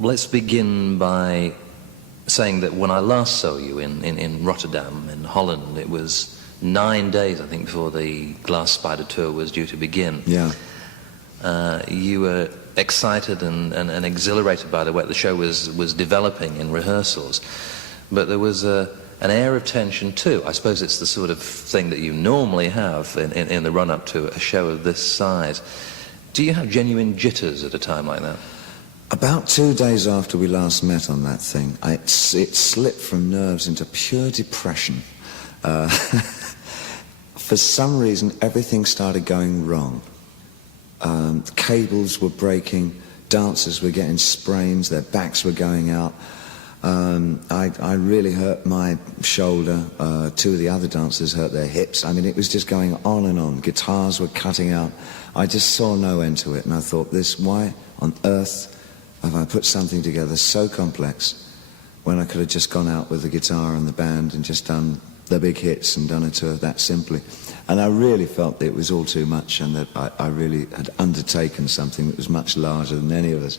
let's begin by saying that when I last saw you in Rotterdam, in Holland, it was 9 days, I think, before the Glass Spider tour was due to begin. Yeah. You were excited and exhilarated by the way the show was developing in rehearsals, but there was an air of tension too. I suppose it's the sort of thing that you normally have in the run-up to a show of this size. Do you have genuine jitters at a time like that? About 2 days after we last met on that thing, it slipped from nerves into pure depression. For some reason, everything started going wrong. Cables were breaking, dancers were getting sprains, their backs were going out. I really hurt my shoulder. Two of the other dancers hurt their hips. I mean, it was just going on and on. Guitars were cutting out. I just saw no end to it, and I thought, why on earth have I put something together so complex when I could have just gone out with the guitar and the band and just done the big hits and done a tour that simply. And I really felt that it was all too much, and that I really had undertaken something that was much larger than any of us.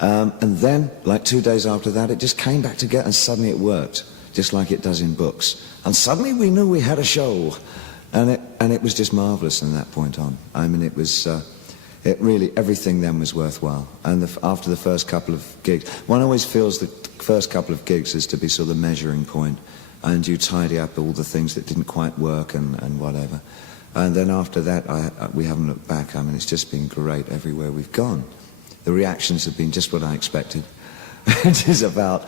And then, like 2 days after that, it just came back together, and suddenly it worked, just like it does in books. And suddenly we knew we had a show, and it was just marvellous from that point on. I mean, it was, it really, everything then was worthwhile. And after the first couple of gigs, one always feels the first couple of gigs is to be sort of the measuring point, and you tidy up all the things that didn't quite work and whatever. And then after that, we haven't looked back. I mean, it's just been great everywhere we've gone. The reactions have been just what I expected. It is about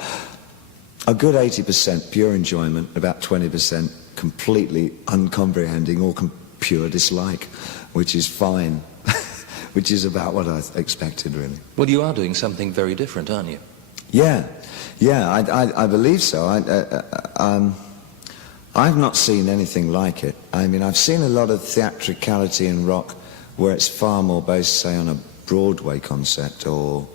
a good 80% pure enjoyment, about 20% completely uncomprehending or pure dislike, which is fine, which is about what I expected, really. Well, you are doing something very different, aren't you? Yeah, I believe so. I've not seen anything like it. I mean, I've seen a lot of theatricality in rock where it's far more based, say, on a Broadway concept or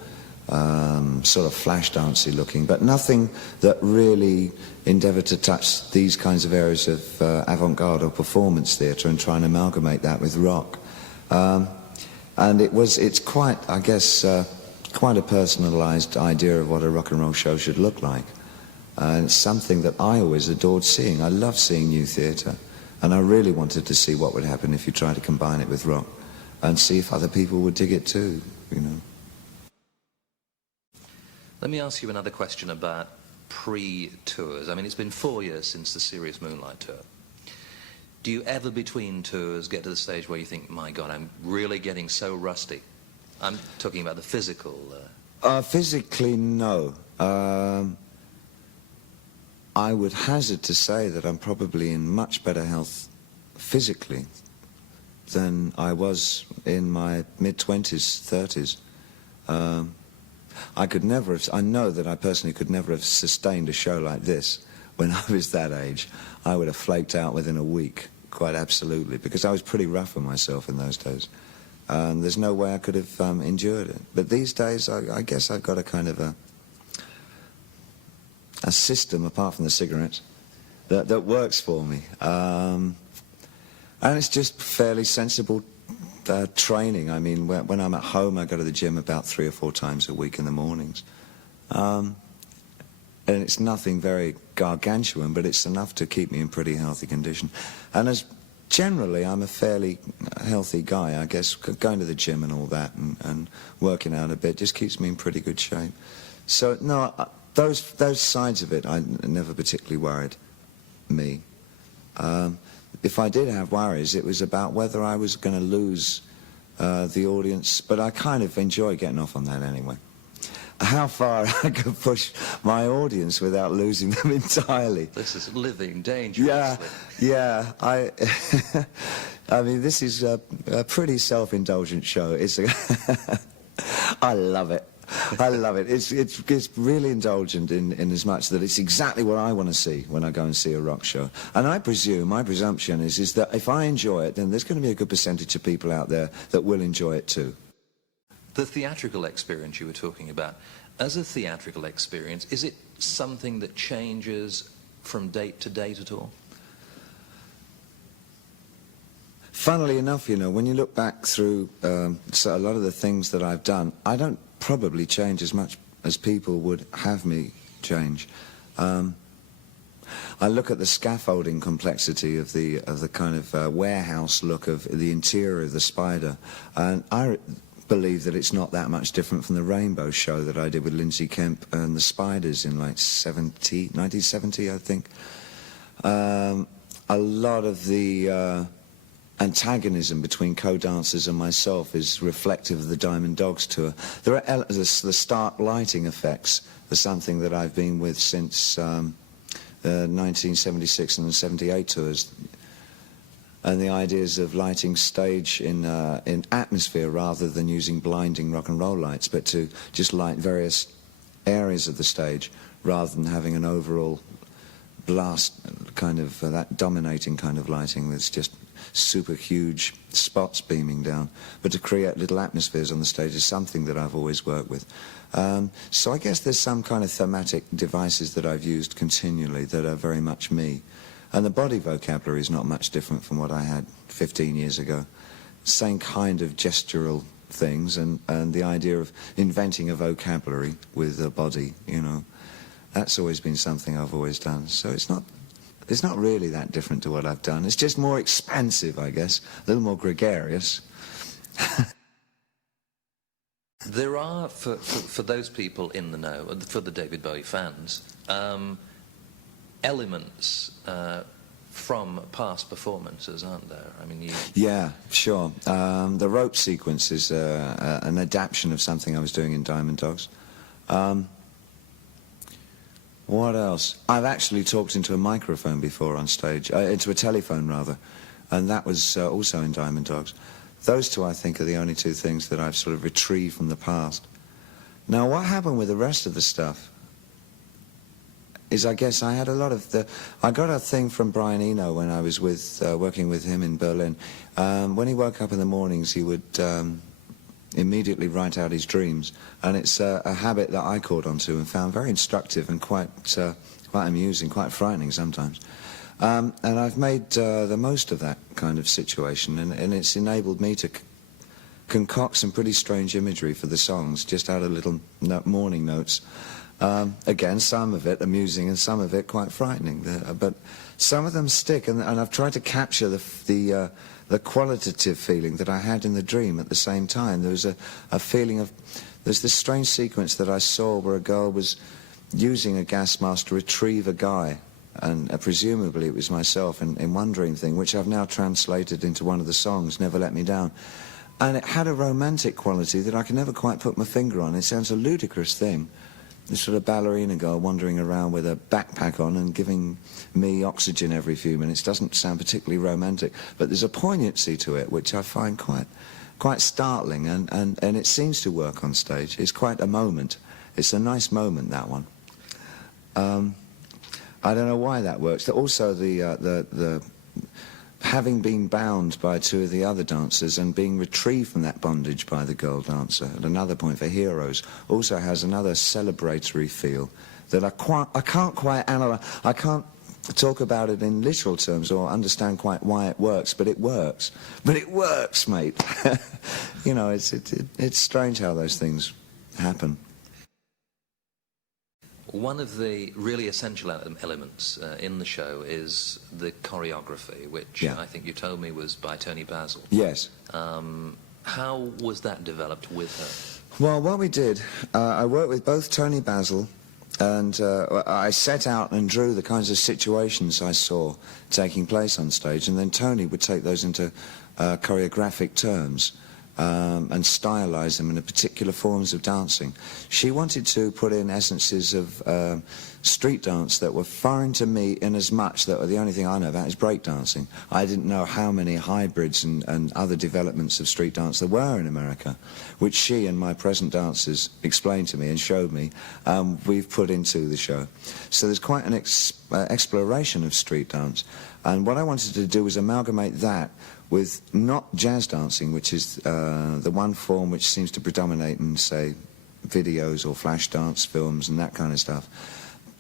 sort of flash dancey looking, but nothing that really endeavoured to touch these kinds of areas of avant-garde or performance theatre and try and amalgamate that with rock. And it's quite, I guess, quite a personalised idea of what a rock and roll show should look like. And it's something that I always adored seeing. I love seeing new theatre, and I really wanted to see what would happen if you tried to combine it with rock and see if other people would dig it too, you know. Let me ask you another question about pre-tours. I mean, it's been 4 years since the Serious Moonlight tour. Do you ever between tours get to the stage where you think, my God, I'm really getting so rusty? I'm talking about the physical. Physically, no. I would hazard to say that I'm probably in much better health physically than I was in my mid-20s, 30s. I know that I personally could never have sustained a show like this when I was that age. I would have flaked out within a week, quite absolutely, because I was pretty rough on myself in those days. There's no way I could have endured it. But these days, I guess I've got a kind of a system, apart from the cigarettes, that works for me. And it's just fairly sensible training. I mean, when I'm at home, I go to the gym about 3 or 4 times a week in the mornings. And it's nothing very gargantuan, but it's enough to keep me in pretty healthy condition. And generally, I'm a fairly healthy guy. I guess going to the gym and all that and working out a bit just keeps me in pretty good shape. So, no, those sides of it I never particularly worried me. If I did have worries, it was about whether I was going to lose the audience, but I kind of enjoy getting off on that anyway. How far I could push my audience without losing them entirely. This is living dangerously. Yeah. I mean, this is a pretty self-indulgent show. I love it. I love it. It's really indulgent in as much that it's exactly what I want to see when I go and see a rock show. And I presume, my presumption is that if I enjoy it, then there's going to be a good percentage of people out there that will enjoy it too. The theatrical experience you were talking about, as a theatrical experience, is it something that changes from date to date at all? Funnily enough, you know, when you look back through so a lot of the things that I've done, I don't probably change as much as people would have me change. I look at the scaffolding complexity of the kind of warehouse look of the interior of the Spider, and I believe that it's not that much different from the Rainbow show that I did with Lindsay Kemp and the Spiders in like 1970, I think. A lot of the antagonism between co-dancers and myself is reflective of the Diamond Dogs tour. There are the stark lighting effects are something that I've been with since the 1976 and the 78 tours, and the ideas of lighting stage in atmosphere rather than using blinding rock and roll lights, but to just light various areas of the stage rather than having an overall blast kind of that dominating kind of lighting that's just super huge spots beaming down, but to create little atmospheres on the stage is something that I've always worked with. So I guess there's some kind of thematic devices that I've used continually that are very much me. And the body vocabulary is not much different from what I had 15 years ago. Same kind of gestural things, and the idea of inventing a vocabulary with a body, you know, that's always been something I've always done. So it's not really that different to what I've done. It's just more expansive, I guess, a little more gregarious. There are, for those people in the know, for the David Bowie fans, elements from past performances, aren't there? I mean, Yeah, sure. The rope sequence is an adaptation of something I was doing in Diamond Dogs. What else? I've actually talked into a microphone before on stage, into a telephone rather, and that was also in Diamond Dogs. Those two, I think, are the only two things that I've sort of retrieved from the past. Now, what happened with the rest of the stuff is, I guess, I had a lot of I got a thing from Brian Eno when I was working with him in Berlin. When he woke up in the mornings, he would immediately write out his dreams, and it's a habit that I caught onto and found very instructive and quite amusing, quite frightening sometimes. And I've made the most of that kind of situation, and it's enabled me to concoct some pretty strange imagery for the songs, just out of little morning notes. Again, some of it amusing and some of it quite frightening, but some of them stick, and I've tried to capture the qualitative feeling that I had in the dream at the same time. There was a feeling of, there's this strange sequence that I saw where a girl was using a gas mask to retrieve a guy, and presumably it was myself in one dream thing, which I've now translated into one of the songs, Never Let Me Down. And it had a romantic quality that I can never quite put my finger on. It sounds a ludicrous thing. This sort of ballerina girl wandering around with a backpack on and giving me oxygen every few minutes doesn't sound particularly romantic, but there's a poignancy to it which I find quite startling, and it seems to work on stage. It's quite a moment. It's a nice moment, that one. I don't know why that works. Also, the having been bound by two of the other dancers and being retrieved from that bondage by the girl dancer at another point for Heroes also has another celebratory feel that I can't quite analyze. I can't talk about it in literal terms or understand quite why it works, but it works. But it works, mate. You know, it's strange how those things happen. One of the really essential elements in the show is the choreography, which I think you told me was by Tony Basil. Yes. How was that developed with her? Well, what we did, I worked with both Tony Basil, and I set out and drew the kinds of situations I saw taking place on stage, and then Tony would take those into choreographic terms. And stylize them in particular forms of dancing. She wanted to put in essences of street dance that were foreign to me in as much that the only thing I know about is breakdancing. I didn't know how many hybrids and other developments of street dance there were in America, which she and my present dancers explained to me and showed me. We've put into the show. So there's quite an exploration of street dance. And what I wanted to do was amalgamate that with not jazz dancing, which is the one form which seems to predominate in, say, videos or flash dance films and that kind of stuff.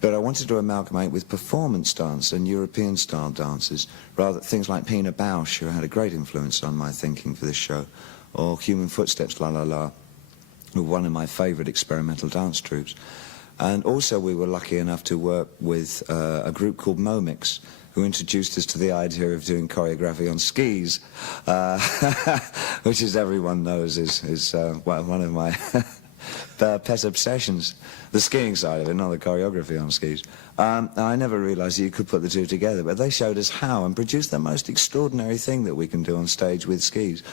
But I wanted to amalgamate with performance dance and European-style dances, rather things like Pina Bausch, who had a great influence on my thinking for this show, or Human Footsteps, La La La, with one of my favourite experimental dance troupes. And also we were lucky enough to work with a group called Momix, who introduced us to the idea of doing choreography on skis, which, as everyone knows, is well, one of my pet obsessions. The skiing side of it, not the choreography on skis. I never realised that you could put the two together, but they showed us how and produced the most extraordinary thing that we can do on stage with skis.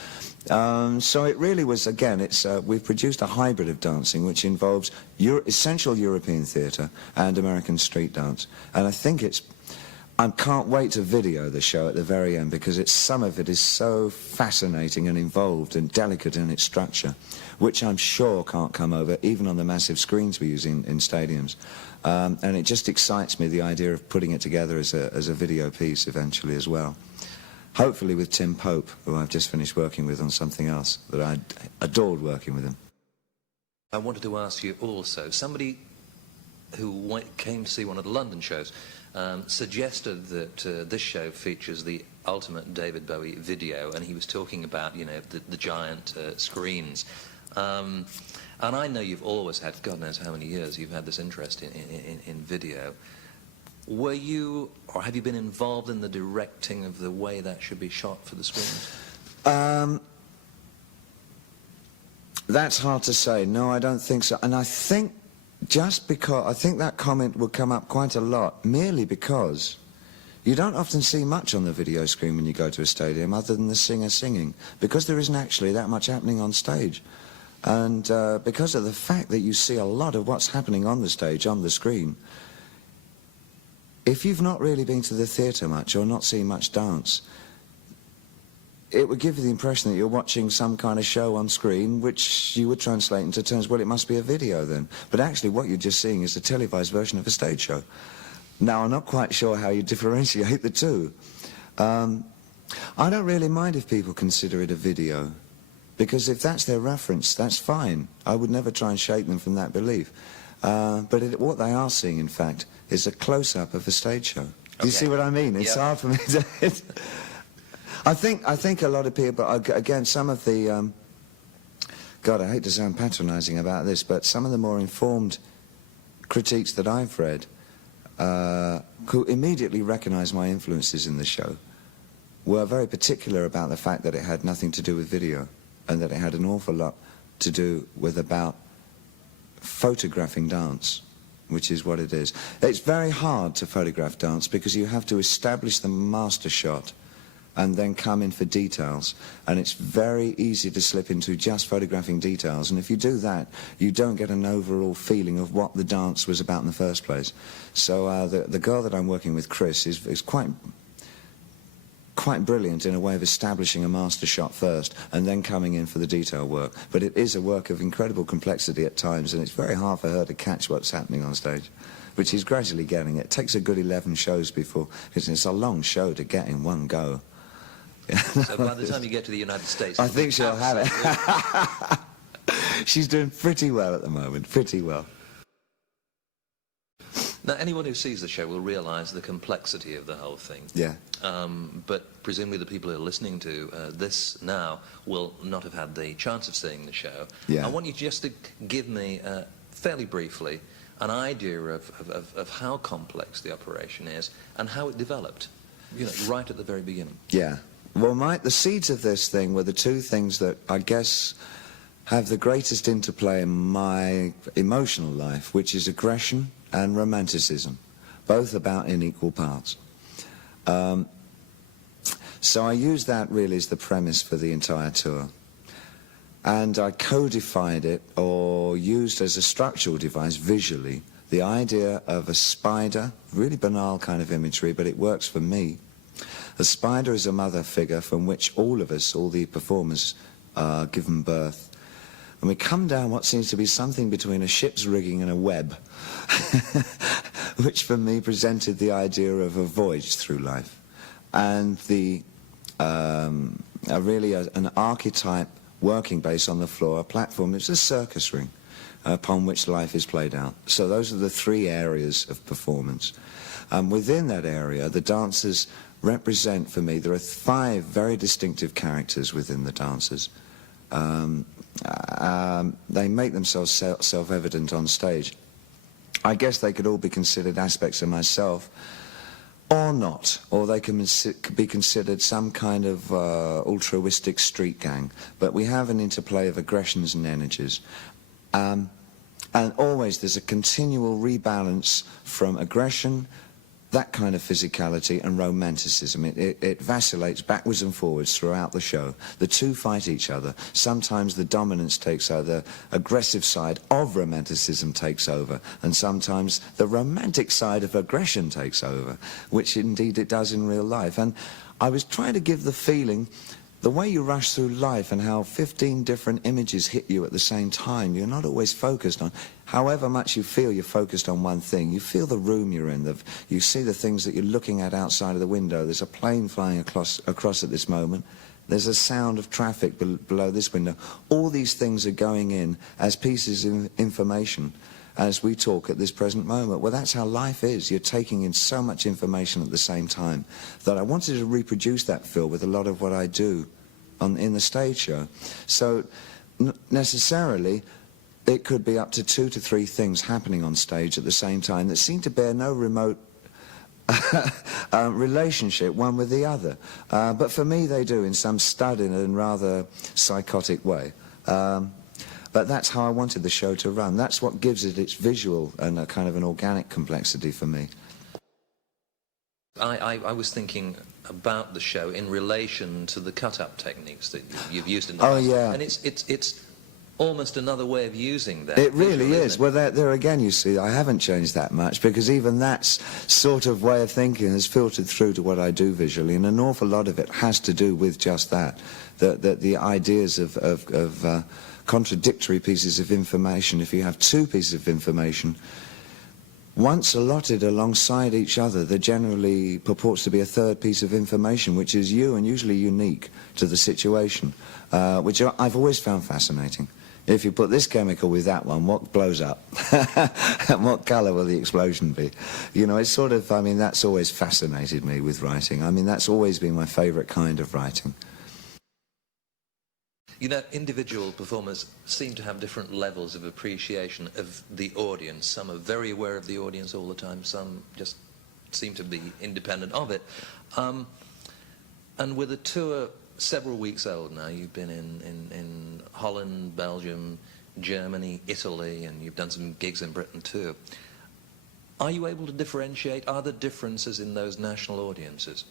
So it really was, again, we've produced a hybrid of dancing which involves essential European theatre and American street dance. And I think I can't wait to video the show at the very end, because some of it is so fascinating and involved and delicate in its structure, which I'm sure can't come over even on the massive screens we use in stadiums. And it just excites me, the idea of putting it together as a video piece eventually as well. Hopefully with Tim Pope, who I've just finished working with on something else that I adored working with him. I wanted to ask you also, somebody who came to see one of the London shows suggested that this show features the ultimate David Bowie video, and he was talking about, you know, the giant screens. And I know you've always had, God knows how many years, you've had this interest in video. Were you, or have you been involved in the directing of the way that should be shot for the screens? That's hard to say. No, I don't think so. And I think just because, I think that comment would come up quite a lot, merely because you don't often see much on the video screen when you go to a stadium other than the singer singing, because there isn't actually that much happening on stage. And because of the fact that you see a lot of what's happening on the stage, on the screen, if you've not really been to the theatre much or not seen much dance, it would give you the impression that you're watching some kind of show on screen, which you would translate into terms, well, it must be a video then. But actually what you're just seeing is a televised version of a stage show. Now, I'm not quite sure how you differentiate the two. I don't really mind if people consider it a video, because if that's their reference, that's fine. I would never try and shake them from that belief. But what they are seeing, in fact, is a close-up of a stage show. Do you see what I mean? It's hard for me to... I think a lot of people, again, some of the... God, I hate to sound patronising about this, but some of the more informed critiques that I've read, who immediately recognised my influences in the show, were very particular about the fact that it had nothing to do with video, and that it had an awful lot to do with about photographing dance, which is what it is. It's very hard to photograph dance because you have to establish the master shot and then come in for details, and it's very easy to slip into just photographing details, and if you do that you don't get an overall feeling of what the dance was about in the first place. So the girl that I'm working with, Chris, is quite brilliant in a way of establishing a master shot first and then coming in for the detail work. But it is a work of incredible complexity at times, and it's very hard for her to catch what's happening on stage, which she's gradually getting. It takes a good 11 shows before, because it's a long show to get in one go. So by the time you get to the United States... I think she'll have it. She's doing pretty well at the moment, pretty well. Now, anyone who sees the show will realise the complexity of the whole thing. Yeah. But presumably the people who are listening to this now will not have had the chance of seeing the show. Yeah. I want you just to give me, fairly briefly, an idea of how complex the operation is and how it developed, you know, right at the very beginning. Yeah. Well, the seeds of this thing were the two things that I guess have the greatest interplay in my emotional life, which is aggression and romanticism, both about in equal parts. So I used that really as the premise for the entire tour. And I codified it, or used as a structural device visually, the idea of a spider, really banal kind of imagery, but it works for me. A spider is a mother figure from which all of us, all the performers, are given birth. And we come down what seems to be something between a ship's rigging and a web, which for me presented the idea of a voyage through life. And really an archetype working base on the floor, a platform, it's a circus ring upon which life is played out. So those are the three areas of performance. Within that area, the dancers represent, for me, there are 5 very distinctive characters within the dancers. they make themselves self-evident on stage. I guess they could all be considered aspects of myself, or not, or they can be considered some kind of altruistic street gang. But we have an interplay of aggressions and energies. And always there's a continual rebalance from aggression, that kind of physicality, and romanticism. It vacillates backwards and forwards throughout the show. The two fight each other. Sometimes the dominance takes over, the aggressive side of romanticism takes over, and sometimes the romantic side of aggression takes over, which indeed it does in real life. And I was trying to give the feeling, the way you rush through life and how 15 different images hit you at the same time, you're not always focused on, however much you feel you're focused on one thing, you feel the room you're in, you see the things that you're looking at outside of the window. There's a plane flying across at this moment. There's a sound of traffic below this window. All these things are going in as pieces of information as we talk at this present moment. Well, that's how life is. You're taking in so much information at the same time that I wanted to reproduce that feel with a lot of what I do in the stage show. So necessarily it could be up to 2 to 3 things happening on stage at the same time that seem to bear no remote relationship one with the other. But for me they do, in some studied and rather psychotic way. But that's how I wanted the show to run. That's what gives it its visual and a kind of an organic complexity for me. I was thinking about the show in relation to the cut-up techniques that you've used in the Oh, past. yeah. And it's almost another way of using that. It really visual, is. Well, there again, you see, I haven't changed that much, because even that sort of way of thinking has filtered through to what I do visually, and an awful lot of it has to do with just that, the ideas of contradictory pieces of information. If you have 2 pieces of information, once allotted alongside each other, there generally purports to be a 3rd piece of information, which is you and usually unique to the situation, which I've always found fascinating. If you put this chemical with that one, what blows up? And what colour will the explosion be? You know, it's sort of, I mean, that's always fascinated me with writing. I mean, that's always been my favourite kind of writing. You know, individual performers seem to have different levels of appreciation of the audience. Some are very aware of the audience all the time, some just seem to be independent of it. And with a tour several weeks old now, you've been in Holland, Belgium, Germany, Italy, and you've done some gigs in Britain too. Are you able to differentiate? Are there differences in those national audiences?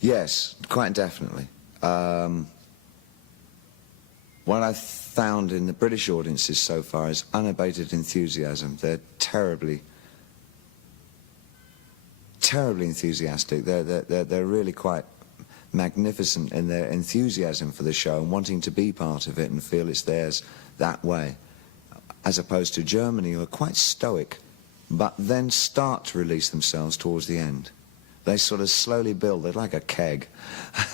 Yes, quite definitely. What I've found in the British audiences so far is unabated enthusiasm. They're terribly enthusiastic. They're really quite magnificent in their enthusiasm for the show and wanting to be part of it and feel it's theirs that way, as opposed to Germany, who are quite stoic but then start to release themselves towards the end. They sort of slowly build. They're like a keg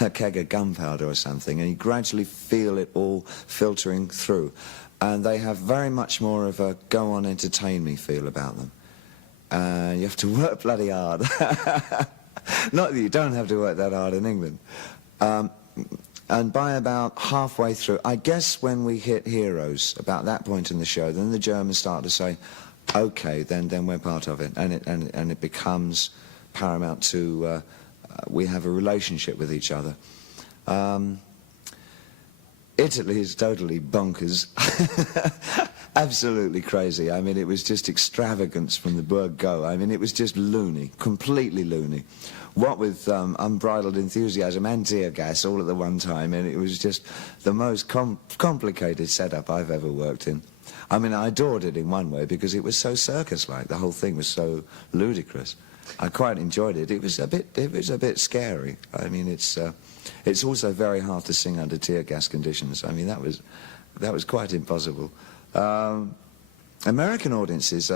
of gunpowder or something, and you gradually feel it all filtering through. And they have very much more of a go on, entertain me feel about them. You have to work bloody hard. Not that you don't have to work that hard in England. And by about halfway through, I guess when we hit Heroes, about that point in the show, then the Germans start to say, okay, then we're part of it, and it becomes paramount to we have a relationship with each other. Italy is totally bonkers. Absolutely crazy. I mean, it was just extravagance from the word go. I mean, it was just loony, completely loony. What with unbridled enthusiasm and tear gas all at the one time, and it was just the most complicated setup I've ever worked in. I mean, I adored it in one way because it was so circus-like. The whole thing was so ludicrous. I quite enjoyed it. It was a bit scary. I mean, it's also very hard to sing under tear gas conditions. I mean, that was quite impossible. American audiences,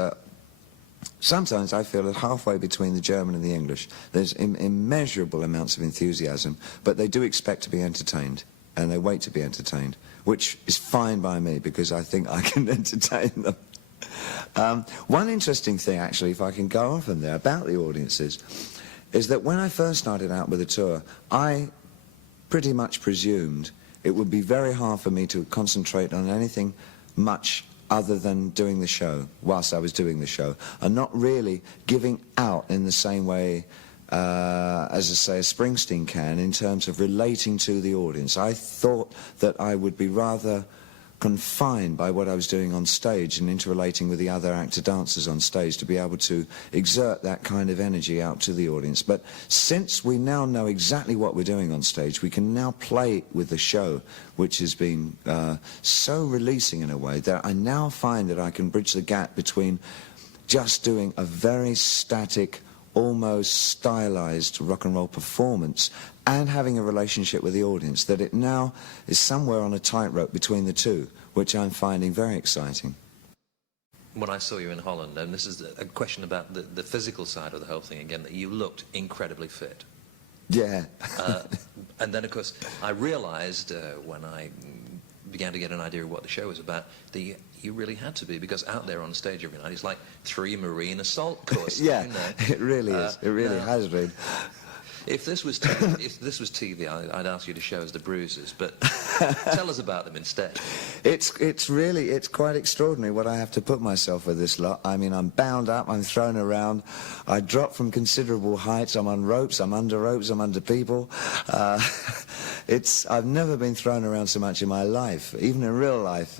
sometimes I feel halfway between the German and the English. There's immeasurable amounts of enthusiasm, but they do expect to be entertained, and they wait to be entertained, which is fine by me because I think I can entertain them. One interesting thing, actually, if I can go on from there, about the audiences, is that when I first started out with the tour, I pretty much presumed it would be very hard for me to concentrate on anything much other than doing the show, whilst I was doing the show, and not really giving out in the same way as I say, a Springsteen can, in terms of relating to the audience. I thought that I would be rather confined by what I was doing on stage and interrelating with the other actor-dancers on stage to be able to exert that kind of energy out to the audience. But since we now know exactly what we're doing on stage, we can now play with the show, which has been so releasing in a way that I now find that I can bridge the gap between just doing a very static, almost stylized rock and roll performance and having a relationship with the audience, that it now is somewhere on a tightrope between the two, which I'm finding very exciting. When I saw you in Holland, and this is a question about the physical side of the whole thing again, that you looked incredibly fit. Yeah. And then, of course, I realized when I began to get an idea of what the show was about, that you really had to be, because out there on stage every night, it's like 3 marine assault courses. Yeah, you know? it really is. It really has been. If this was TV, I'd ask you to show us the bruises, but tell us about them instead. It's quite extraordinary what I have to put myself with this lot. I mean, I'm bound up, I'm thrown around, I drop from considerable heights, I'm on ropes, I'm under people. I've never been thrown around so much in my life, even in real life.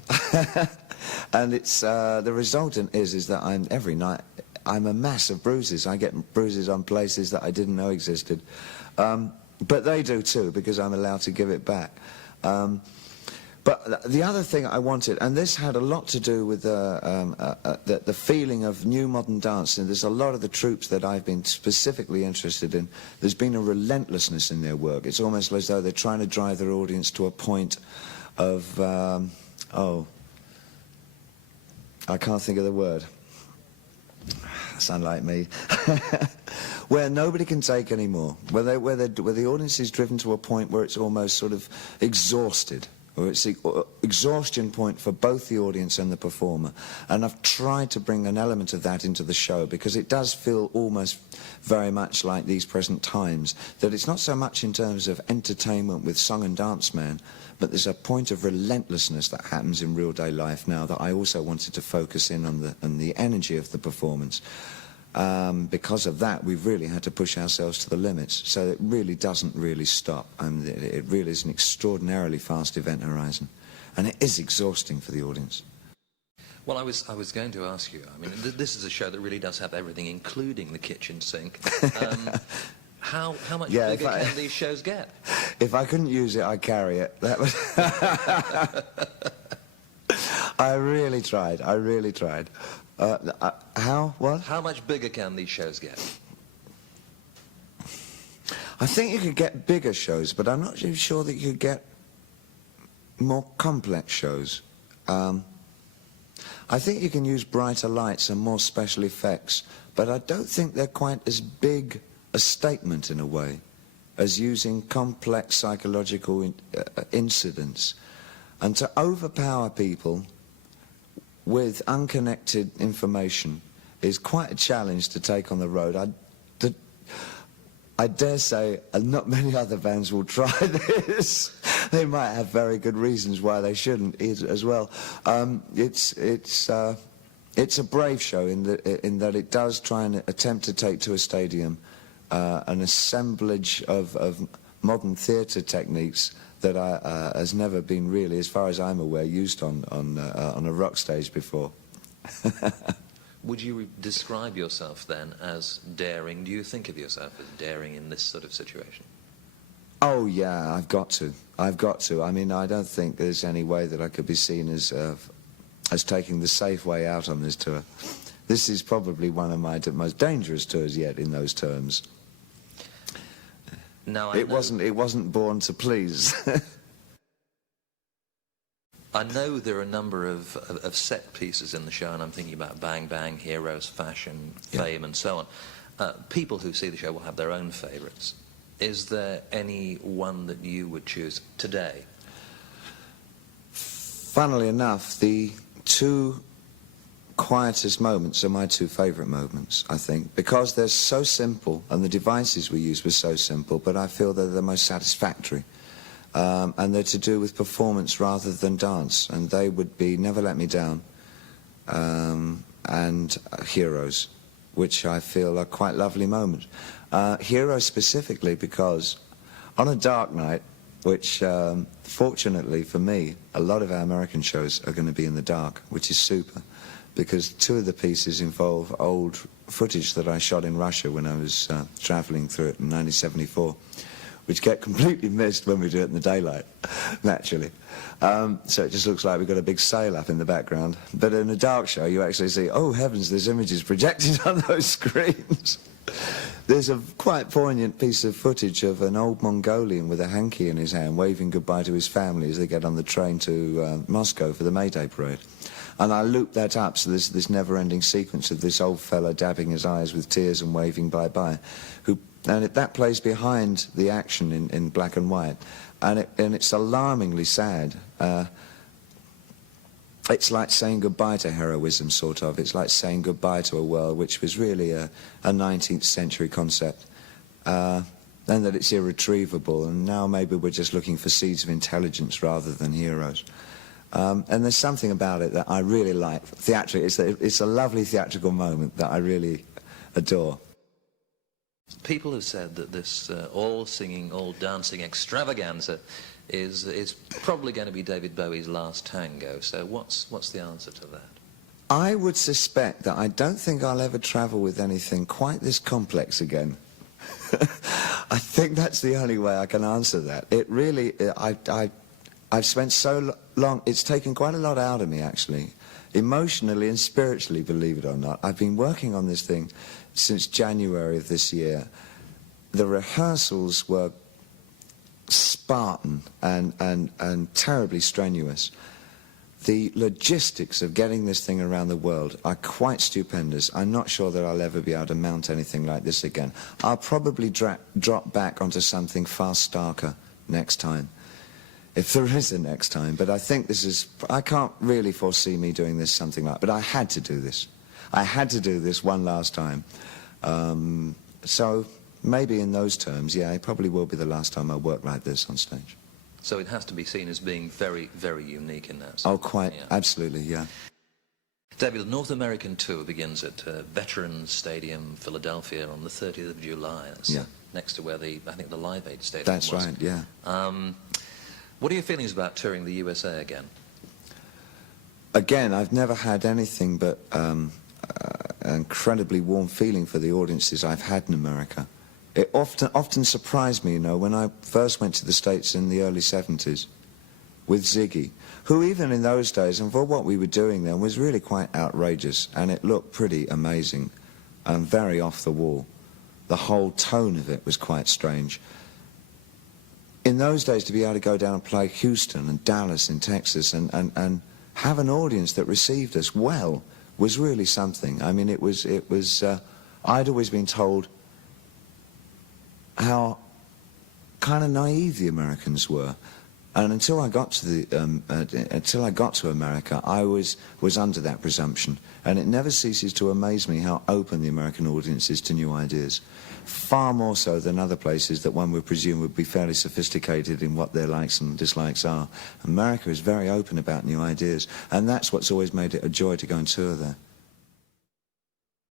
And it's the resultant is that every night I'm a mass of bruises. I get bruises on places that I didn't know existed. But they do too, because I'm allowed to give it back. But the other thing I wanted, and this had a lot to do with the feeling of new modern dance, and there's a lot of the troupes that I've been specifically interested in, there's been a relentlessness in their work. It's almost as though they're trying to drive their audience to a point of, I can't think of the word. Sound like me. Where nobody can take any more, where the audience is driven to a point where it's almost sort of exhausted, or it's the exhaustion point for both the audience and the performer. And I've tried to bring an element of that into the show, because it does feel almost very much like these present times, that it's not so much in terms of entertainment with song and dance man, but there's a point of relentlessness that happens in real day life now that I also wanted to focus in on the energy of the performance. Because of that, we've really had to push ourselves to the limits, so it really doesn't really stop. It really is an extraordinarily fast event horizon, and it is exhausting for the audience. Well, I was going to ask you, I mean, this is a show that really does have everything, including the kitchen sink. How much bigger can these shows get? If I couldn't use it, I'd carry it. That was I really tried. What? How much bigger can these shows get? I think you could get bigger shows, but I'm not really sure that you could get more complex shows. I think you can use brighter lights and more special effects, but I don't think they're quite as big a statement in a way as using complex psychological incidents. And to overpower people with unconnected information is quite a challenge to take on the road. I dare say not many other bands will try this. They might have very good reasons why they shouldn't as well. It's a brave show in that it does try and attempt to take to a stadium an assemblage of modern theatre techniques that has never been really, as far as I'm aware, used on a rock stage before. Would you describe yourself then as daring? Do you think of yourself as daring in this sort of situation? Oh yeah, I've got to. I mean, I don't think there's any way that I could be seen as taking the safe way out on this tour. This is probably one of my most dangerous tours yet in those terms. Now, it wasn't born to please. I know there are a number of set pieces in the show, and I'm thinking about Bang Bang, Heroes, Fashion, Fame, and so on. People who see the show will have their own favourites. Is there any one that you would choose today? Funnily enough, the two quietest moments are my two favourite moments, I think, because they're so simple and the devices we use were so simple, but I feel they're the most satisfactory. and they're to do with performance rather than dance, and they would be Never Let Me Down and Heroes, which I feel are quite lovely moments. Heroes specifically because on a dark night, which fortunately for me, a lot of our American shows are going to be in the dark, which is super, because two of the pieces involve old footage that I shot in Russia when I was traveling through it in 1974, which get completely missed when we do it in the daylight, naturally. So it just looks like we've got a big sail up in the background. But in a dark show, you actually see, oh heavens, there's images projected on those screens. There's a quite poignant piece of footage of an old Mongolian with a hanky in his hand waving goodbye to his family as they get on the train to Moscow for the May Day parade. And I looped that up, so there's this never-ending sequence of this old fella dabbing his eyes with tears and waving bye-bye, that plays behind the action in black and white, and it's alarmingly sad. It's like saying goodbye to heroism, sort of. It's like saying goodbye to a world which was really a 19th century concept, and that it's irretrievable, and now maybe we're just looking for seeds of intelligence rather than heroes. And there's something about it that I really like. Theatrically, it's a lovely theatrical moment that I really adore. People have said that this all-singing, all-dancing extravaganza is probably going to be David Bowie's last tango. So what's the answer to that? I would suspect that I don't think I'll ever travel with anything quite this complex again. I think that's the only way I can answer that. It really, I've spent so long, it's taken quite a lot out of me, actually. Emotionally and spiritually, believe it or not. I've been working on this thing since January of this year. The rehearsals were Spartan and terribly strenuous. The logistics of getting this thing around the world are quite stupendous. I'm not sure that I'll ever be able to mount anything like this again. I'll probably drop back onto something far starker next time, if there is a next time. But I think this is, I can't really foresee me doing this something like, but I had to do this. I had to do this one last time. So maybe in those terms, yeah, it probably will be the last time I work like this on stage. So it has to be seen as being very, very unique in that sense. Oh, quite, yeah. Absolutely, yeah. David, the North American tour begins at Veterans Stadium, Philadelphia, on the 30th of July. That's next to where I think the Live Aid Stadium That's was. right, yeah. What are your feelings about touring the USA again? Again, I've never had anything but an incredibly warm feeling for the audiences I've had in America. It often surprised me, you know, when I first went to the States in the early 70s with Ziggy, who even in those days, and for what we were doing then, was really quite outrageous, and it looked pretty amazing and very off the wall. The whole tone of it was quite strange. In those days, to be able to go down and play Houston and Dallas in Texas and have an audience that received us well was really something. I mean, it was I'd always been told how kind of naive the Americans were, and until I got to America, I was under that presumption, and it never ceases to amaze me how open the American audience is to new ideas, far more so than other places that one would presume would be fairly sophisticated in what their likes and dislikes are. America is very open about new ideas, and that's what's always made it a joy to go and tour there.